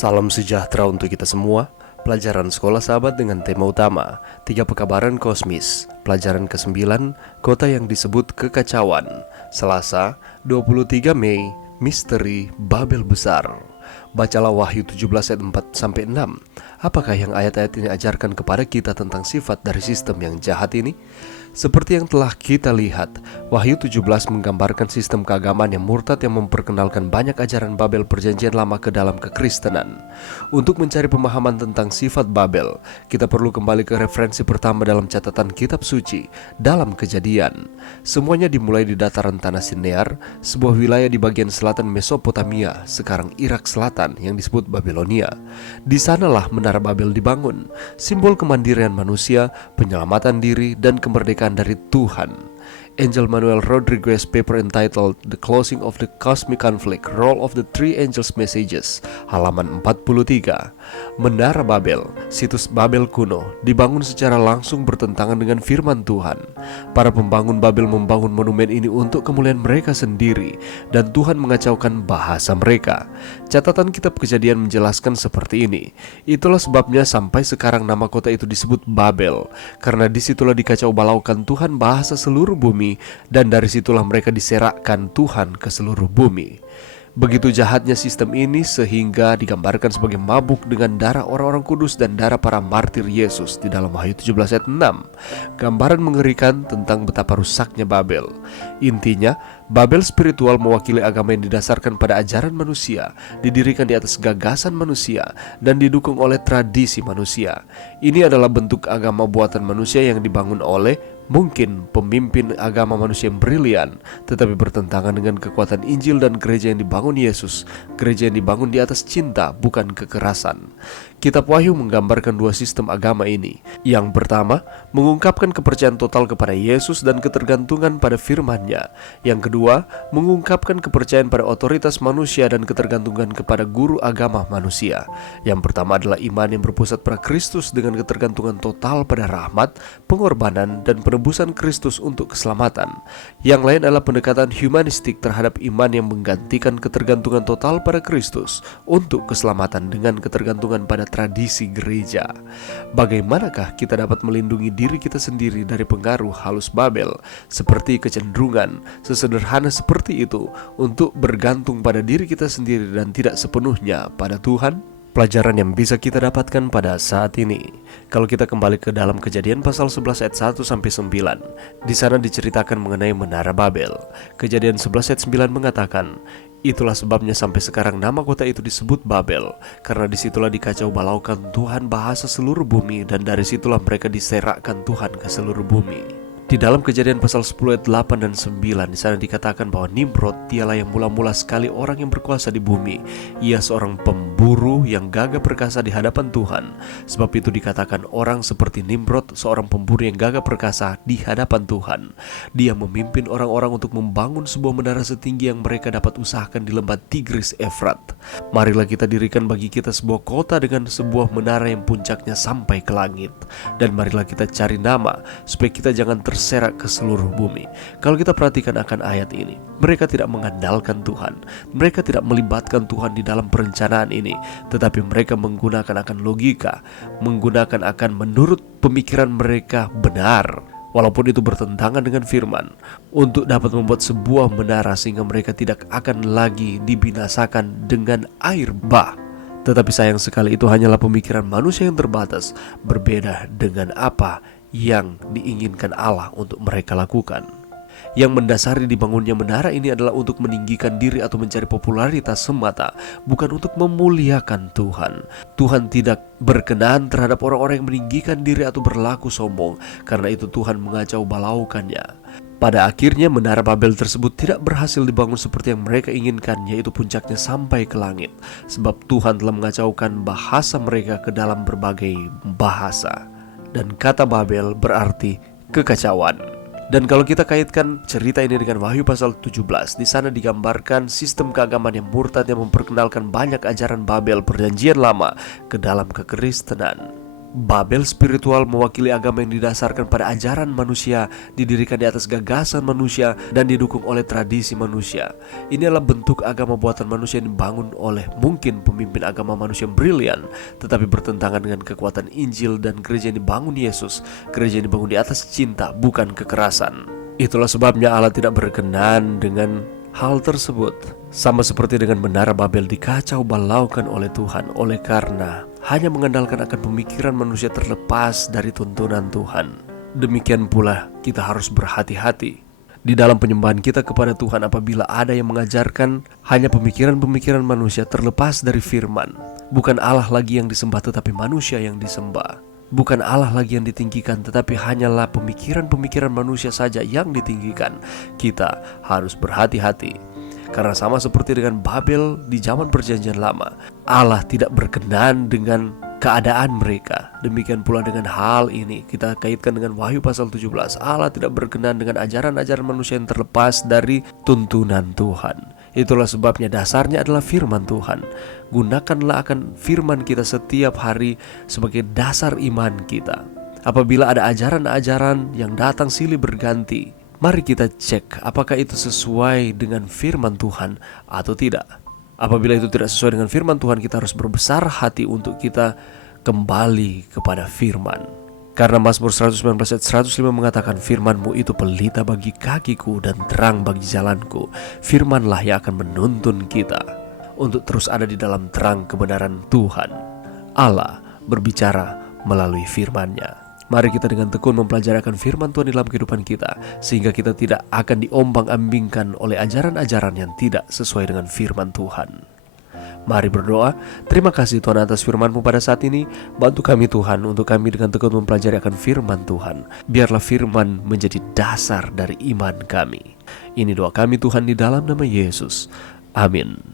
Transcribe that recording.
Salam sejahtera untuk kita semua. Pelajaran Sekolah Sahabat dengan tema utama 3 Pekabaran Kosmis. Pelajaran ke-9, Kota yang disebut Kekacauan. Selasa, 23 Mei, Misteri Babel Besar. Bacalah Wahyu 17 ayat 4-6. Apakah yang ayat-ayat ini ajarkan kepada kita tentang sifat dari sistem yang jahat ini? Seperti yang telah kita lihat, Wahyu 17 menggambarkan sistem keagamaan yang murtad yang memperkenalkan banyak ajaran Babel perjanjian lama ke dalam kekristenan. Untuk mencari pemahaman tentang sifat Babel, kita perlu kembali ke referensi pertama dalam catatan kitab suci, dalam Kejadian. Semuanya dimulai di dataran tanah Sinear, sebuah wilayah di bagian selatan Mesopotamia, sekarang Irak Selatan, yang disebut Babilonia. Di sanalah Menara Babel dibangun, simbol kemandirian manusia, penyelamatan diri, dan kemerdekaan dari Tuhan. Angel Manuel Rodriguez paper entitled The Closing of the Cosmic Conflict, Role of the Three Angels Messages, halaman 43. Menara Babel, situs Babel kuno, dibangun secara langsung bertentangan dengan firman Tuhan. Para pembangun Babel membangun monumen ini untuk kemuliaan mereka sendiri, dan Tuhan mengacaukan bahasa mereka. Catatan kitab Kejadian menjelaskan seperti ini. Itulah sebabnya sampai sekarang nama kota itu disebut Babel, karena disitulah dikacau balaukan Tuhan bahasa seluruh bumi, dan dari situlah mereka diserakkan Tuhan ke seluruh bumi. Begitu jahatnya sistem ini sehingga digambarkan sebagai mabuk dengan darah orang-orang kudus dan darah para martir Yesus di dalam Wahyu 17 ayat 6. Gambaran mengerikan tentang betapa rusaknya Babel. Intinya, Babel spiritual mewakili agama yang didasarkan pada ajaran manusia, didirikan di atas gagasan manusia, dan didukung oleh tradisi manusia. Ini adalah bentuk agama buatan manusia yang dibangun oleh mungkin pemimpin agama manusia yang brilian, tetapi bertentangan dengan kekuatan Injil dan gereja yang dibangun Yesus, gereja yang dibangun di atas cinta, bukan kekerasan. Kitab Wahyu menggambarkan dua sistem agama ini. Yang pertama, mengungkapkan kepercayaan total kepada Yesus dan ketergantungan pada firman-Nya. Yang kedua, mengungkapkan kepercayaan pada otoritas manusia dan ketergantungan kepada guru agama manusia. Yang pertama adalah iman yang berpusat pada Kristus dengan ketergantungan total pada rahmat, pengorbanan, dan penebusan Kristus untuk keselamatan. Yang lain adalah pendekatan humanistik terhadap iman yang menggantikan ketergantungan total pada Kristus untuk keselamatan dengan ketergantungan pada tradisi gereja. Bagaimanakah kita dapat melindungi diri kita sendiri dari pengaruh halus Babel, seperti kecenderungan sesederhana seperti itu untuk bergantung pada diri kita sendiri dan tidak sepenuhnya pada Tuhan? Pelajaran yang bisa kita dapatkan pada saat ini, kalau kita kembali ke dalam Kejadian pasal 11 ayat 1-9, di sana diceritakan mengenai Menara Babel. Kejadian 11 ayat 9 mengatakan, itulah sebabnya sampai sekarang nama kota itu disebut Babel, karena disitulah dikacau balaukan Tuhan bahasa seluruh bumi, dan dari situlah mereka diserakkan Tuhan ke seluruh bumi. Di dalam Kejadian pasal 10 ayat 8 dan 9, di sana dikatakan bahwa Nimrod dialah yang mula-mula sekali orang yang berkuasa di bumi. Ia seorang pemburu yang gagah perkasa di hadapan Tuhan. Sebab itu dikatakan orang seperti Nimrod, seorang pemburu yang gagah perkasa di hadapan Tuhan. Dia memimpin orang-orang untuk membangun sebuah menara setinggi yang mereka dapat usahakan di lembah Tigris Efrat. Marilah kita dirikan bagi kita sebuah kota dengan sebuah menara yang puncaknya sampai ke langit. Dan marilah kita cari nama supaya kita jangan terserak ke seluruh bumi. Kalau kita perhatikan akan ayat ini, mereka tidak mengandalkan Tuhan. Mereka tidak melibatkan Tuhan di dalam perencanaan ini, tetapi mereka menggunakan akan logika, menggunakan akan menurut pemikiran mereka benar, walaupun itu bertentangan dengan firman, untuk dapat membuat sebuah menara sehingga mereka tidak akan lagi dibinasakan dengan air bah. Tetapi sayang sekali itu hanyalah pemikiran manusia yang terbatas, berbeda dengan apa yang diinginkan Allah untuk mereka lakukan. Yang mendasari dibangunnya menara ini adalah untuk meninggikan diri atau mencari popularitas semata, bukan untuk memuliakan Tuhan. Tuhan tidak berkenan terhadap orang-orang yang meninggikan diri atau berlaku sombong, karena itu Tuhan mengacau balaukannya. Pada akhirnya menara Babel tersebut tidak berhasil dibangun seperti yang mereka inginkan, yaitu puncaknya sampai ke langit, sebab Tuhan telah mengacaukan bahasa mereka ke dalam berbagai bahasa. Dan kata Babel berarti kekacauan. Dan kalau kita kaitkan cerita ini dengan Wahyu pasal 17, di sana digambarkan sistem keagamaan yang murtad yang memperkenalkan banyak ajaran Babel perjanjian lama ke dalam kekristenan. Babel spiritual mewakili agama yang didasarkan pada ajaran manusia, didirikan di atas gagasan manusia, dan didukung oleh tradisi manusia. Ini adalah bentuk agama buatan manusia yang dibangun oleh mungkin pemimpin agama manusia yang brilian, tetapi bertentangan dengan kekuatan Injil dan gereja yang dibangun Yesus, gereja yang dibangun di atas cinta, bukan kekerasan. Itulah sebabnya Allah tidak berkenan dengan hal tersebut. Sama seperti dengan menara Babel dikacau balaukan oleh Tuhan, oleh karena hanya mengandalkan akan pemikiran manusia terlepas dari tuntunan Tuhan. Demikian pula kita harus berhati-hati di dalam penyembahan kita kepada Tuhan apabila ada yang mengajarkan hanya pemikiran-pemikiran manusia terlepas dari firman. Bukan Allah lagi yang disembah, tetapi manusia yang disembah. Bukan Allah lagi yang ditinggikan, tetapi hanyalah pemikiran-pemikiran manusia saja yang ditinggikan. Kita harus berhati-hati. Karena sama seperti dengan Babel di zaman perjanjian lama, Allah tidak berkenan dengan keadaan mereka. Demikian pula dengan hal ini kita kaitkan dengan Wahyu pasal 17. Allah tidak berkenan dengan ajaran-ajaran manusia yang terlepas dari tuntunan Tuhan. Itulah sebabnya dasarnya adalah firman Tuhan. Gunakanlah akan firman kita setiap hari sebagai dasar iman kita. Apabila ada ajaran-ajaran yang datang silih berganti, mari kita cek apakah itu sesuai dengan firman Tuhan atau tidak. Apabila itu tidak sesuai dengan firman Tuhan, kita harus berbesar hati untuk kita kembali kepada firman. Karena Mazmur 119 ayat 105 mengatakan, firman-Mu itu pelita bagi kakiku dan terang bagi jalanku. Firman-lah yang akan menuntun kita untuk terus ada di dalam terang kebenaran Tuhan. Allah berbicara melalui firman-Nya. Mari kita dengan tekun mempelajari akan firman Tuhan dalam kehidupan kita, sehingga kita tidak akan diombang-ambingkan oleh ajaran-ajaran yang tidak sesuai dengan firman Tuhan. Mari berdoa. Terima kasih Tuhan atas firman-Mu pada saat ini. Bantu kami Tuhan untuk kami dengan tekun mempelajari akan firman Tuhan. Biarlah firman menjadi dasar dari iman kami. Ini doa kami Tuhan di dalam nama Yesus. Amin.